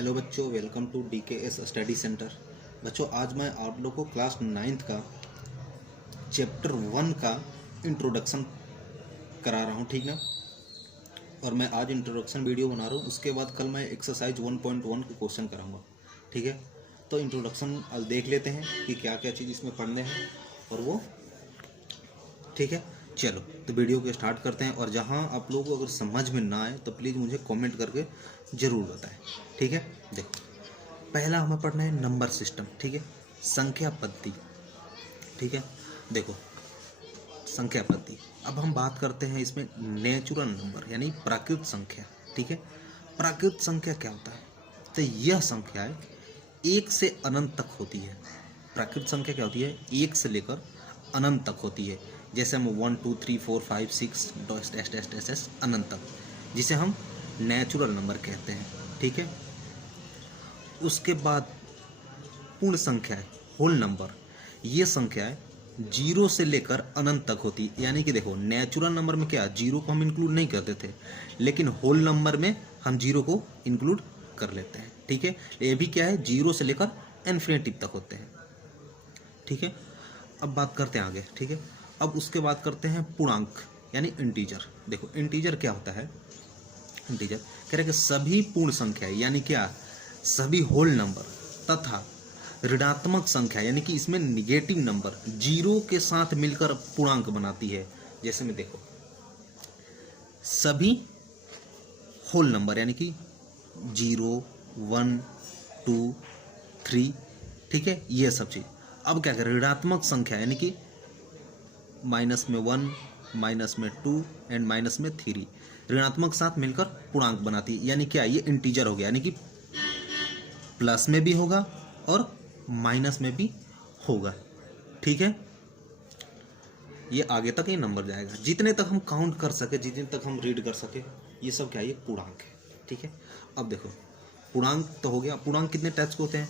Hello बच्चों, welcome to DKS study centre. बच्चों, आज मैं आप लोग को क्लास 9th का चैप्टर 1 का इंट्रोडक्शन करा रहा हूँ, ठीक ना। और मैं आज इंट्रोडक्शन वीडियो बना रहा हूँ, उसके बाद कल मैं एक्सरसाइज 1.1 के क्वेश्चन कराऊंगा, ठीक है। तो इंट्रोडक्शन आज देख लेते हैं कि क्या क्या चीज़ इसमें पढ़ने हैं और वो, ठीक है। चलो तो वीडियो को स्टार्ट करते हैं। और जहाँ आप लोगों को अगर समझ में ना आए तो प्लीज़ मुझे कमेंट करके ज़रूर बताएं, ठीक है। देखो, पहला हमें पढ़ना है नंबर सिस्टम, ठीक है, संख्या पद्धति, ठीक है। देखो, संख्या पद्धति, अब हम बात करते हैं इसमें नेचुरल नंबर यानी प्राकृत संख्या, ठीक है। प्राकृत संख्या क्या होता है? तो यह संख्याएं एक से अनंत तक होती है। प्राकृत संख्या क्या होती है? एक से लेकर अनंत तक होती है। जैसे हम 1 2 3 4 5 6 dash dash dash dash dash अनंत तक, जिसे हम नेचुरल नंबर कहते हैं, ठीक है। उसके बाद पूर्ण संख्याएं, होल नंबर, ये संख्याएं जीरो से लेकर अनंत तक होती है। यानी कि देखो, नेचुरल नंबर में क्या, जीरो को हम इंक्लूड नहीं करते थे, लेकिन होल नंबर में हम जीरो को इंक्लूड कर लेते हैं, ठीक है। ये भी क्या है, जीरो से लेकर इन्फिनिटी तक होते हैं, ठीक है। अब बात करते हैं आगे, ठीक है। अब उसके बाद करते हैं पूर्णांक यानी इंटीजर। देखो, इंटीजर क्या होता है? इंटीजर कह रहे कि सभी पूर्ण संख्या यानी क्या, सभी होल नंबर तथा ऋणात्मक संख्या यानी कि इसमें निगेटिव नंबर जीरो के साथ मिलकर पूर्णांक बनाती है। जैसे में देखो, सभी होल नंबर यानी कि 0 1 2 3, ठीक है, ये सब चीज। अब क्या करें, ऋणात्मक संख्या यानी कि माइनस में 1, माइनस में 2 एंड माइनस में 3, ऋणात्मक साथ मिलकर पूर्णांक बनाती है। यानी क्या, ये इंटीजर हो गया, यानी कि प्लस में भी होगा और माइनस में भी होगा, ठीक है। ये आगे तक ये नंबर जाएगा, जितने तक हम काउंट कर सके, जितने तक हम रीड कर सके, ये सब क्या है, ये पूर्णांक है, ठीक है। अब देखो, पूर्णांक तो हो गया। पूर्णांक कितने टाइप्स के होते हैं?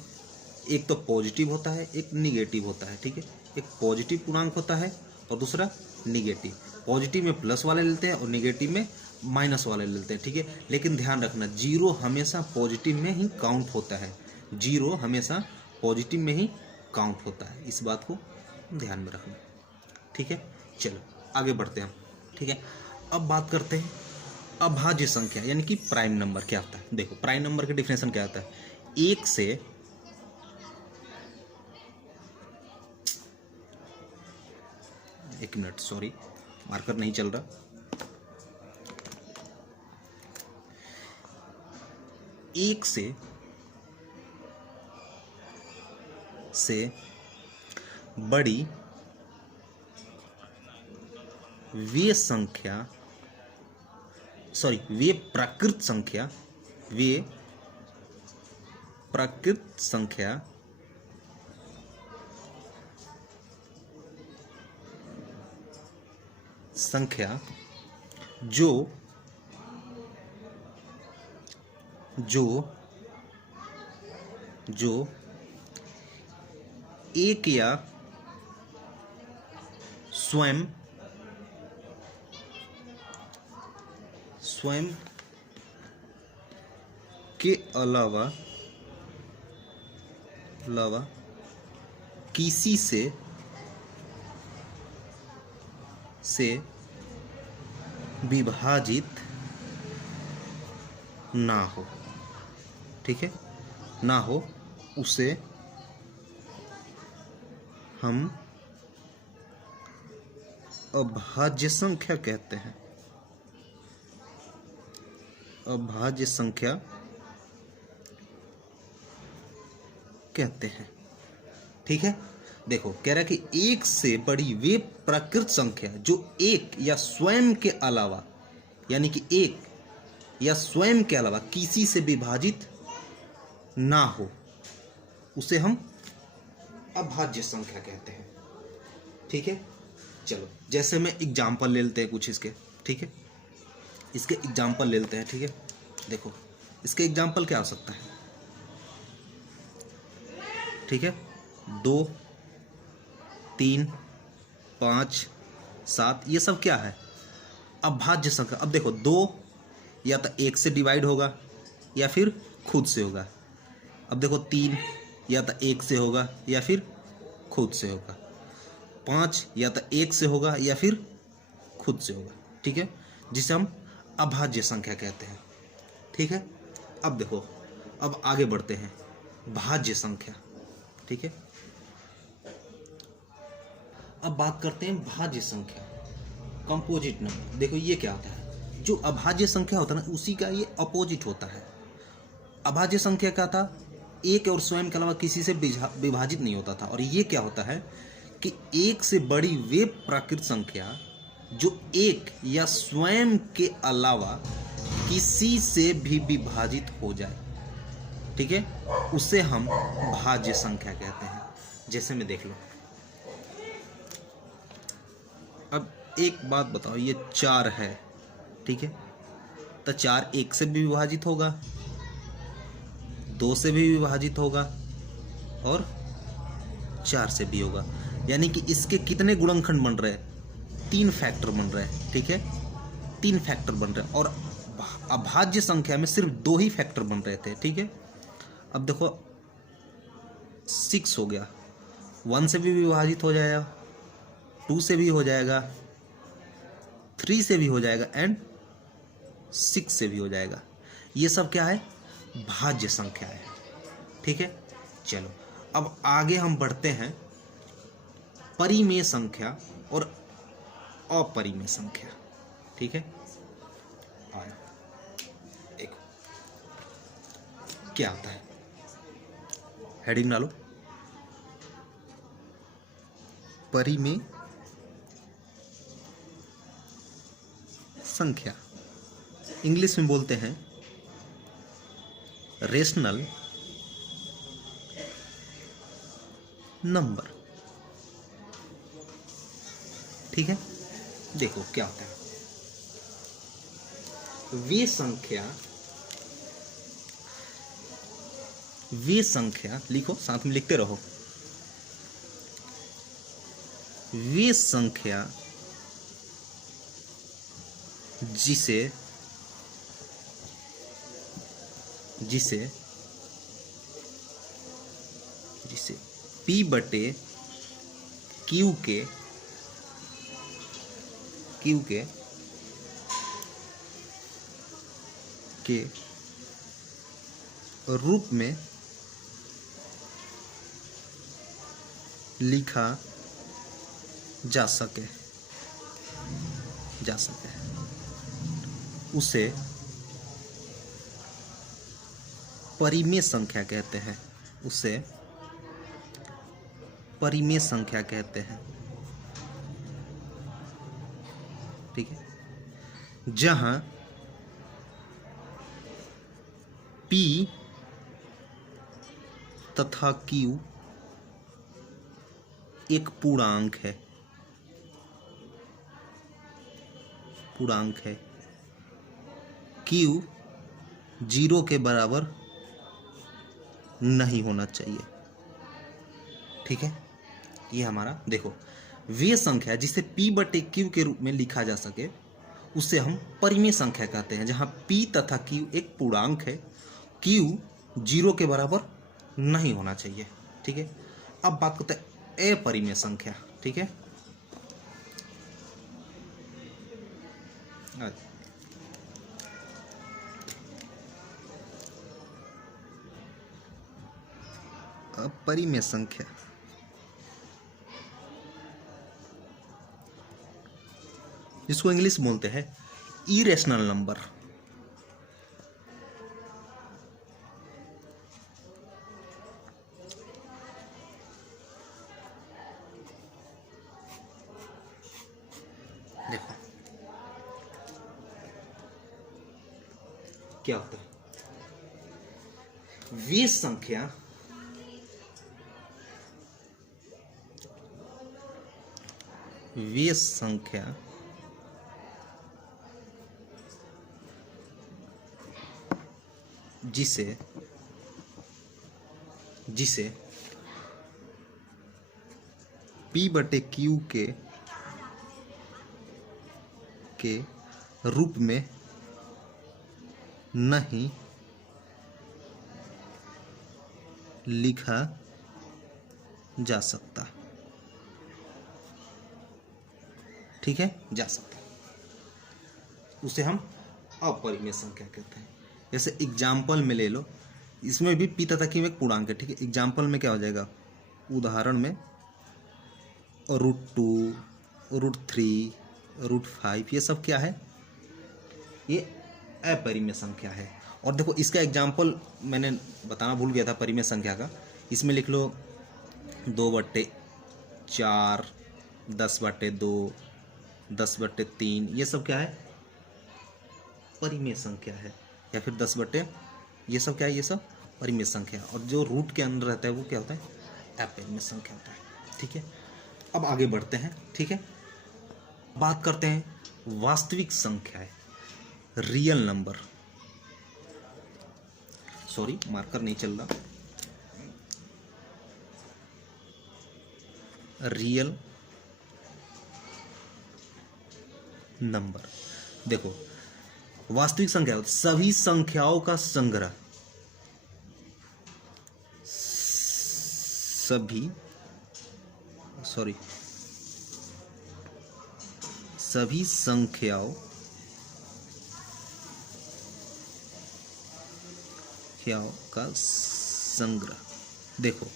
एक तो पॉजिटिव होता है, एक निगेटिव होता है, ठीक है। एक पॉजिटिव पूर्णांक होता है और दूसरा निगेटिव। पॉजिटिव में प्लस वाले लेते हैं और निगेटिव में माइनस वाले लेते हैं, ठीक है। लेकिन ध्यान रखना, जीरो हमेशा पॉजिटिव में ही काउंट होता है। जीरो हमेशा पॉजिटिव में ही काउंट होता है, इस बात को ध्यान में रखना, ठीक है। चलो आगे बढ़ते हैं, ठीक है। अब बात करते हैं अभाज्य संख्या यानी कि प्राइम नंबर क्या होता है। देखो, प्राइम नंबर का डिफिनेशन क्या होता है? एक से एक मिनट, सॉरी, मार्कर नहीं चल रहा। एक से बड़ी वे संख्या, सॉरी, वे प्राकृत संख्या, वे प्राकृत संख्या जो एक या स्वयं के अलावा किसी से विभाजित ना हो, ठीक है, ना हो, उसे हम अभाज्य संख्या कहते हैं। अभाज्य संख्या कहते हैं, ठीक है। देखो, कह रहा है कि एक से बड़ी वे प्राकृत संख्या जो एक या स्वयं के अलावा, यानी कि एक या स्वयं के अलावा किसी से विभाजित ना हो, उसे हम अभाज्य संख्या कहते हैं, ठीक है। चलो, जैसे मैं एग्जाम्पल ले लेते हैं कुछ इसके, ठीक है। इसके एग्जाम्पल ले लेते हैं, ठीक है। देखो, इसके एग्जाम्पल क्या हो सकता है, ठीक है। 2 3 5 7, ये सब क्या है, अभाज्य संख्या। अब देखो, 2 या तो 1 से डिवाइड होगा या फिर खुद से होगा, अब देखो 3 या तो 1 से होगा या फिर खुद से होगा, 5 या तो 1 से होगा या फिर खुद से होगा, ठीक है, जिसे हम अभाज्य संख्या कहते हैं, ठीक है। अब देखो, अब आगे बढ़ते हैं, भाज्य संख्या, ठीक है। अब बात करते हैं भाज्य संख्या, कंपोजिट नंबर। देखो ये क्या होता है, जो अभाज्य संख्या होता है ना, उसी का ये अपोजिट होता है। अभाज्य संख्या क्या था, एक और स्वयं के अलावा किसी से विभाजित नहीं होता था। और ये क्या होता है कि एक से बड़ी वे प्राकृत संख्या जो एक या स्वयं के अलावा किसी से भी विभाजित हो जाए, ठीक है, उसे हम भाज्य संख्या कहते हैं। जैसे में देख लो, अब एक बात बताओ, ये 4 है, ठीक है, तो 4 1 से भी विभाजित होगा, 2 से भी विभाजित होगा और 4 से भी होगा। यानी कि इसके कितने गुणनखंड बन रहे हैं, 3 फैक्टर बन रहे हैं, ठीक है, 3 फैक्टर बन रहे हैं। और अभाज्य संख्या में सिर्फ 2 ही फैक्टर बन रहे थे, ठीक है। अब देखो 6 हो गया, 1 से भी विभाजित हो जाएगा, 2 से भी हो जाएगा, 3 से भी हो जाएगा एंड 6 से भी हो जाएगा। ये सब क्या है, भाज्य संख्या है, ठीक है। चलो अब आगे हम बढ़ते हैं परिमेय संख्या और अपरिमेय संख्या, ठीक है। आया एक क्या आता है, हेडिंग डालो, परिमेय संख्या, इंग्लिश में बोलते हैं रेशनल नंबर, ठीक है। देखो क्या होता है, वे संख्या लिखो, साथ में लिखते रहो, वे संख्या जिसे P बटे Q के रूप में लिखा जा सके उसे परिमेय संख्या कहते हैं, ठीक है। जहां P तथा Q एक पूर्णांक है, Q 0 के बराबर नहीं होना चाहिए, ठीक है। ये हमारा देखो, वे संख्या जिसे P बटे Q के रूप में लिखा जा सके उसे हम परिमेय संख्या कहते हैं, जहां P तथा Q एक पूर्णांक है, Q 0 के बराबर नहीं होना चाहिए, ठीक है। अब बात करते हैं अपरिमेय संख्या, ठीक है। अपरिमेय संख्या, जिसको इंग्लिश बोलते हैं इरेशनल नंबर, देखो क्या होता है, वे संख्या जिसे P बटे Q के रूप में नहीं लिखा जा सकता, ठीक है, जा सकता, उसे हम अपरिमेय संख्या कहते हैं। जैसे एग्जाम्पल में ले लो, इसमें भी पी तथा क्यू एक पूर्णांक है, ठीक है। एग्जाम्पल में क्या हो जाएगा, उदाहरण में √2, √3, √5 ये सब क्या है, ये अपरिमेय संख्या है। और देखो इसका एग्जाम्पल मैंने बताना भूल गया था परिमेय संख्या का, इसमें लिख लो 2/4, 10/2, 10/3, ये सब क्या है, परिमेय संख्या है। या फिर 10/, ये सब क्या है, ये सब परिमेय संख्या। और जो रूट के अंदर रहता है वो क्या होता है, अपरिमेय संख्या होता है, ठीक है। अब आगे बढ़ते हैं, ठीक है। बात करते हैं वास्तविक संख्याएं, रियल नंबर। सॉरी मार्कर नहीं चल रहा, रियल नंबर। देखो वास्तविक संख्या सभी संख्याओं का संग्रह, सभी संख्याओं का संग्रह। देखो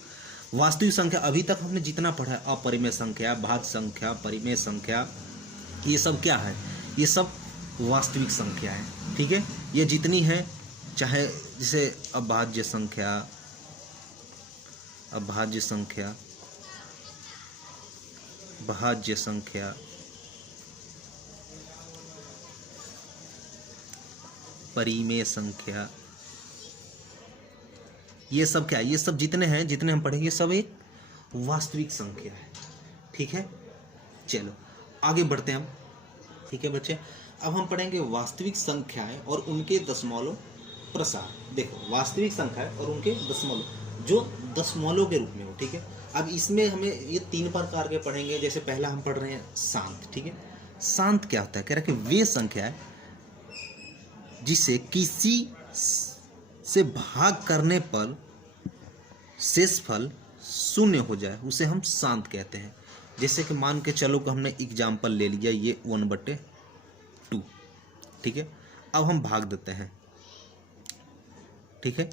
वास्तविक संख्या अभी तक हमने जितना पढ़ा है, अपरिमेय संख्या, भाज्य संख्या, परिमेय संख्या, ये सब क्या है, ये सब वास्तविक संख्या है, ठीक है। ये जितनी है, चाहे जैसे अभाज्य संख्या, भाज्य संख्या, परिमेय संख्या, ये सब क्या है, ये सब जितने हैं, जितने हम पढ़ेंगे सब एक वास्तविक संख्या है, ठीक है। चलो आगे बढ़ते हैं हम, ठीक है बच्चे। अब हम पढ़ेंगे वास्तविक संख्याएं और उनके दशमलव प्रसार। देखो वास्तविक संख्याएं और उनके दशमलव, जो दशमलव के रूप में हो, ठीक है। अब इसमें हमें ये 3 प्रकार के पढ़ेंगे। जैसे पहला हम पढ़ रहे हैं शांत, ठीक है। शांत क्या होता है, कह रहा है कि वे संख्या है जिसे किसी से भाग करने पर शेषफल 0 हो जाए, उसे हम शांत कहते हैं। जैसे कि मान के चलो कि हमने एग्जाम्पल ले लिया ये 1/2, ठीक है। अब हम भाग देते हैं, ठीक है।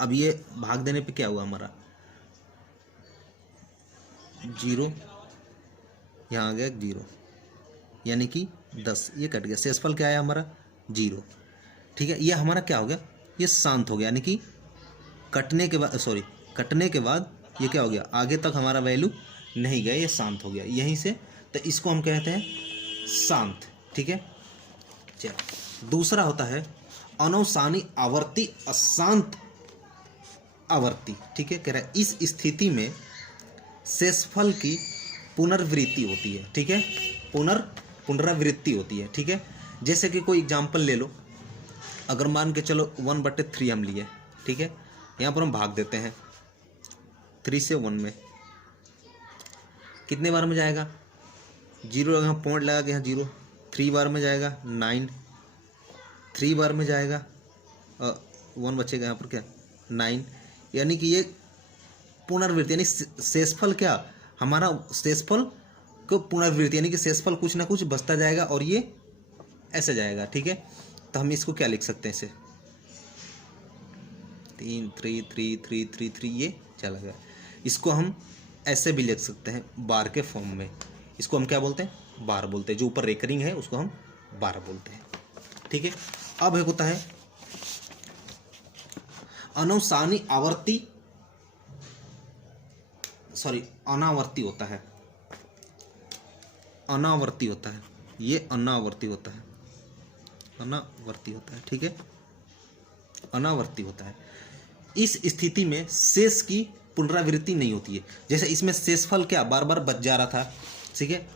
अब ये भाग देने पे क्या हुआ, हमारा 0, यहाँ आ गया 0, यानी कि 10, ये कट गया, शेषफल क्या है हमारा 0, ठीक है। ये हमारा क्या हो गया, ये शांत हो गया, यानी कि कटने के बाद ये क्या हो गया, आगे तक हमारा वैल्यू नहीं गया, ये शांत हो गया यहीं से, तो इसको हम कहते हैं शांत, ठीक है। चलो दूसरा होता है अनवसानी आवर्ती अशांत आवर्ती, ठीक है। कह रहा है इस स्थिति में शेषफल की पुनर्वृत्ति होती है, ठीक है, पुनरावृत्ति होती है, ठीक है। जैसे कि कोई एग्जाम्पल ले लो, अगर मान के चलो 1/3 हम लिए, ठीक है। यहाँ पर हम भाग देते हैं 3 से 1 में, कितने बार में जाएगा, 0 यहाँ पॉइंट लगा के यहाँ 0, 3 बार में जाएगा 9, 3 बार में जाएगा 1 बचेगा यहाँ पर क्या 9, यानी कि ये पुनर्वृत्ति, यानी शेषफल क्या हमारा, शेषफल को पुनर्वृत्ति, यानी कि शेषफल कुछ ना कुछ बचता जाएगा और ये ऐसे जाएगा, ठीक है। तो हम इसको क्या लिख सकते हैं, इसे 3 ये चला गया। इसको हम ऐसे भी लिख सकते हैं बार के फॉर्म में, इसको हम क्या बोलते हैं, बार बोलते हैं। जो ऊपर रेकरिंग है उसको हम बार बोलते हैं, ठीक है। अब एक होता है अनवसानी अनावर्ती होता है, ये अनावर्ती होता है, ठीक है, अनावर्ती होता है। इस स्थिति में शेष की पुनरावृत्ति नहीं होती है। जैसे इसमें शेषफल क्या बार बार बच जा रहा था, ठीक है।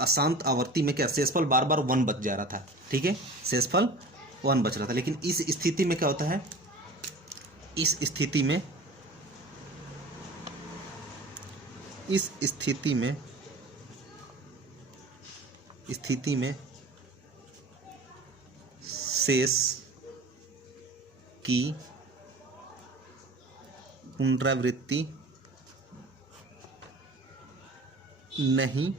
अशांत आवर्ती में क्या शेषफल बार बार 1 बच जा रहा था, ठीक है, शेषफल 1 बच रहा था। लेकिन इस स्थिति में क्या होता है, इस स्थिति में शेष की पुनरावृत्ति नहीं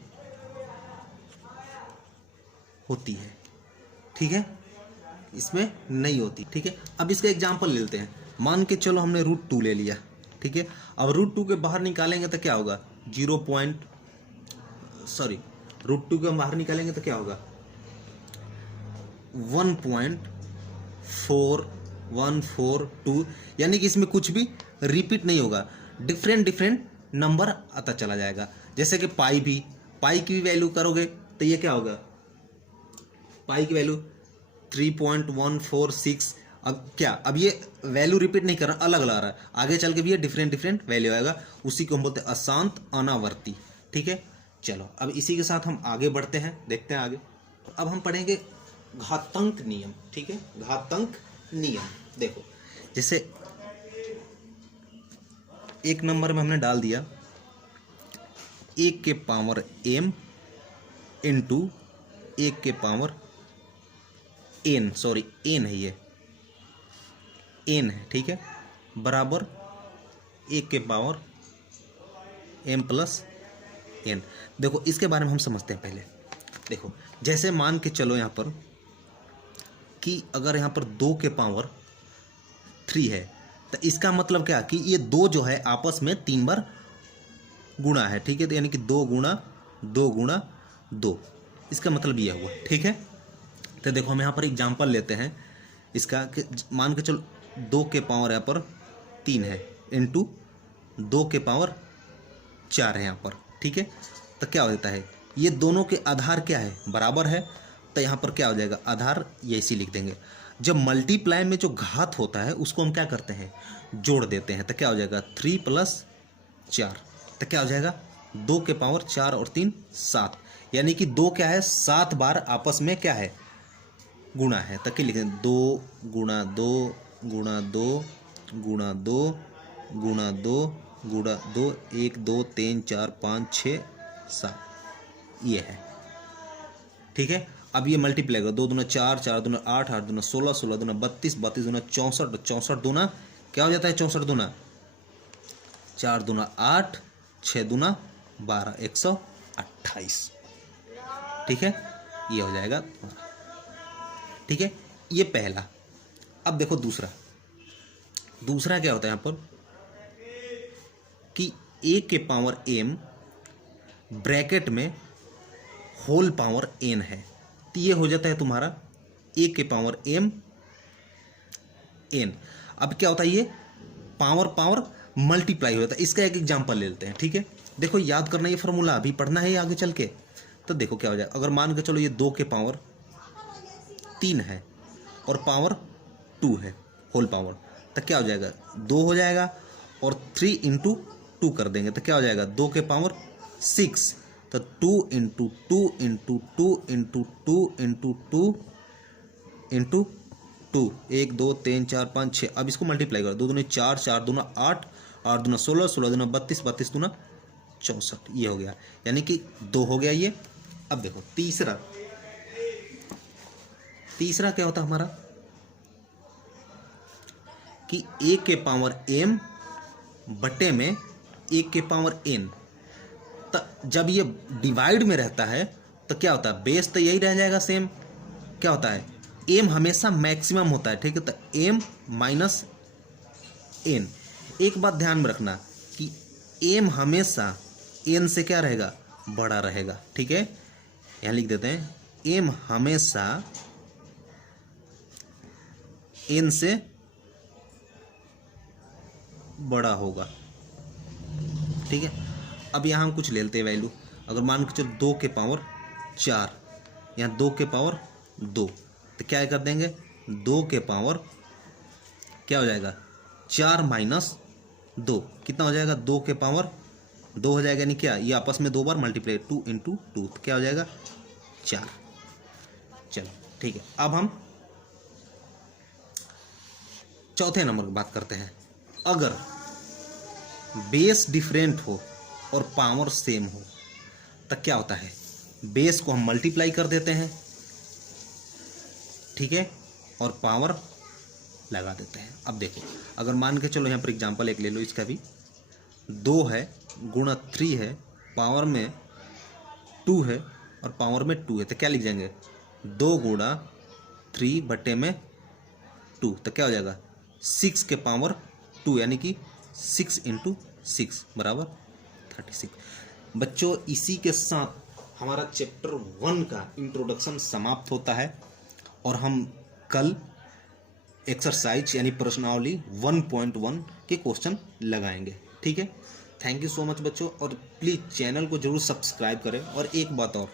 होती है। ठीक है, इसमें नहीं होती। ठीक है, अब इसका एग्जाम्पल ले लेते हैं। मान के चलो हमने √2 ले लिया। ठीक है, अब √2 के बाहर निकालेंगे तो क्या होगा, √2 के बाहर निकालेंगे तो क्या होगा 1.4142, यानी कि इसमें कुछ भी रिपीट नहीं होगा, डिफरेंट नंबर आता चला जाएगा। जैसे कि पाई की भी वैल्यू करोगे तो ये क्या होगा, पाई की वैल्यू 3.146। अब ये वैल्यू रिपीट नहीं कर रहा, अलग ला रहा है, आगे चल के भी ये डिफरेंट वैल्यू आएगा, उसी को हम बोलते हैं अशांत अनावर्ती। ठीक है, चलो अब इसी के साथ हम आगे बढ़ते हैं, देखते हैं आगे। अब हम पढ़ेंगे घातांक नियम। ठीक है, घातांक नियम देखो, जैसे एक नंबर में हमने डाल दिया 1 के पावर m इंटू 1 के पावर n, n है, ये n है। ठीक है, बराबर 1 के पावर m प्लस n। देखो इसके बारे में हम समझते हैं पहले। देखो जैसे मान के चलो यहाँ पर कि अगर यहाँ पर 2 के पावर 3 है तो इसका मतलब क्या कि ये 2 जो है आपस में 3 बार गुणा है। ठीक है, तो यानी कि 2 गुणा 2 गुणा 2, इसका मतलब ये हुआ। ठीक है, तो देखो हम यहाँ पर एग्जांपल लेते हैं इसका कि मान के चलो 2 के पावर यहाँ पर 3 है इंटू 2 के पावर 4 है यहाँ पर। ठीक है, तो क्या हो जाता है, ये दोनों के आधार क्या है, बराबर है, तो यहाँ पर क्या हो जाएगा, आधार ये इसी लिख देंगे। जब मल्टीप्लाई में जो घात होता है उसको हम क्या करते हैं, जोड़ देते हैं, तो क्या हो जाएगा 3 + 4, तो क्या हो जाएगा 2 के पावर 4 और 3 7, यानी कि 2 क्या है 7 बार आपस में क्या है गुणा है। तो क्या लिखें 2 गुणा 2 गुणा 2 गुणा 2 गुणा 2 गुणा 2, 1 2 3 4 5 6 7, ये है। ठीक है, अब ये मल्टीप्लाई करो, 2 दूना 4 4 दूना 8 8 दूना 16 16 दूना 32 32 दूना 64 64 दूना क्या हो जाता है 64 दूना 4 दूना 8 6 दूना 12 128। ठीक है, ये हो जाएगा। ठीक है, ये पहला। अब देखो दूसरा क्या होता है यहाँ पर कि 1 के पावर m ब्रैकेट में होल पावर n है, तो ये हो जाता है तुम्हारा 1 के पावर m n। अब क्या होता है, ये पावर मल्टीप्लाई होता है। इसका एक एग्जांपल ले लेते हैं। ठीक है, देखो याद करना, ये फॉर्मूला अभी पढ़ना है आगे चल के। तो देखो क्या हो जाए, अगर मान के चलो ये 2 के पावर 3 है और पावर 2 है होल पावर, तो क्या हो जाएगा 2 हो जाएगा, और 3 × 2 कर देंगे तो क्या हो जाएगा 2 के पावर 6, तो 2 × 2 × 2 × 2 × 2 × 2, 1 2 3 4 5 6। अब इसको मल्टीप्लाई करो, 2 दूनी 4 4 दूना 8 8 दूना 16 16 दूना 32 32 दूना 64, ये हो गया, यानी कि 2 हो गया ये। अब देखो तीसरा क्या होता है हमारा कि 1 के पावर m बटे में 1 के पावर n। तो जब ये डिवाइड में रहता है तो क्या होता है, बेस तो यही रह जाएगा सेम। क्या होता है, m हमेशा मैक्सिमम होता है। ठीक है, तो m - n। एक बात ध्यान में रखना कि m हमेशा n से क्या रहेगा, बड़ा रहेगा। ठीक है, यहाँ लिख देते हैं m हमेशा n से बड़ा होगा। ठीक है, अब यहाँ हम कुछ ले लेते हैं वैल्यू। अगर मान के चलो 2 के पावर 4, यहाँ 2 के पावर 2, तो क्या कर देंगे 2 के पावर क्या हो जाएगा 4 - 2, कितना हो जाएगा 2 के पावर 2 हो जाएगा, यानी क्या ये आपस में 2 बार मल्टीप्लाई, 2 × 2, तो क्या हो जाएगा 4। चलो ठीक है, अब हम चौथे नंबर की बात करते हैं। अगर बेस डिफरेंट हो और पावर सेम हो तो क्या होता है, बेस को हम मल्टीप्लाई कर देते हैं। ठीक है, और पावर लगा देते हैं। अब देखो, अगर मान के चलो यहाँ पर एग्जांपल एक ले लो, इसका भी 2 है गुणा 3 है, पावर में 2 है और पावर में 2 है, तो क्या लिख जाएंगे 2 गुणा 3 बटे में 2, तो क्या हो जाएगा 6 के पावर 2, यानी कि 6 × 6 बराबर 36। बच्चों इसी के साथ हमारा चैप्टर 1 का इंट्रोडक्शन समाप्त होता है और हम कल एक्सरसाइज यानी प्रश्नावली 1.1 के क्वेश्चन लगाएंगे। ठीक है, थैंक यू सो मच बच्चों, और प्लीज़ चैनल को जरूर सब्सक्राइब करें। और एक बात और,